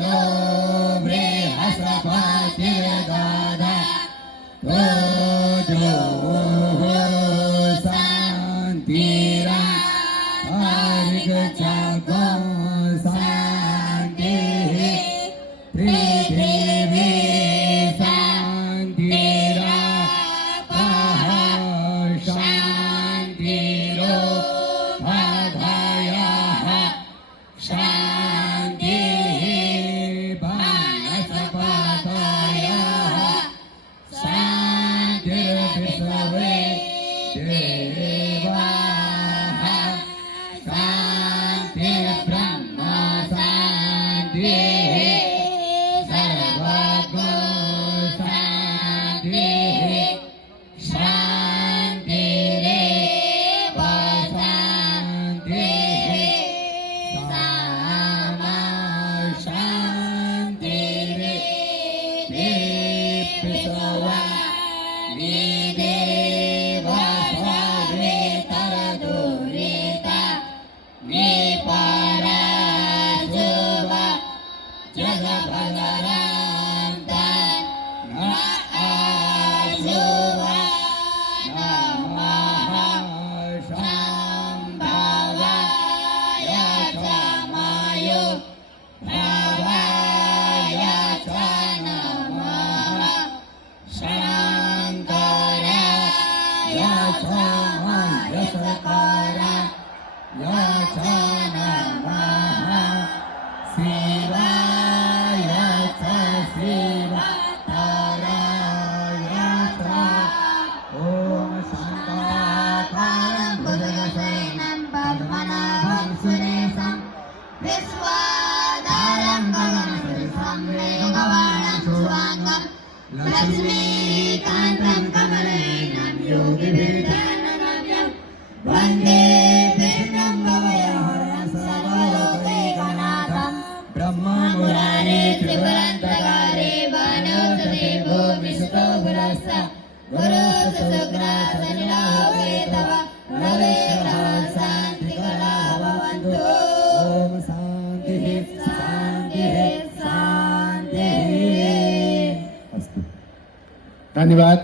No बृहस्पतिर्दधा ओजो शान्तिरा अर्घचको शान्तिः पृथिवी शान्तिरापः शान्तिरोपधयः शान्तिः वनस्पतयः शान्तिर्विश्वे देवाः शान्तिर्ब्रह्म शान्तिः सर्वगो शान्तिः शान्तिरेव शान्तिः सामा शान्तिरेव निदेव सर्वेतरदुरिता निपराशुभ जगभगरान्ता न आशुभ नमः शम्भवाय क्षमायो भवाय च नमः शङ्कराय च महेशकराय च नमः शिवाय च शिवतराय च ॐ शान्ताकारं भुजगशयनं पद्मनाभं सुरेशं विश्वाधारं गगनसदृशं मेघगवाणं शुभाङ्गं लक्ष्मीकान्तं कमलनयनं योगिभिर्ध्यानगम्यं वन्दे कृष्णं भवयहरं सर्वलोकैकनाथं ब्रह्ममुरारे त्रिपुरान्तकारे वनौषधेवो विशुतो गुरस्य गुरुसुग्रासनिलाभे तव रवेरः शान्तिकरा भवन्तु ॐ शान्तिः शान्तिः शान्तिः। धन्यवाद।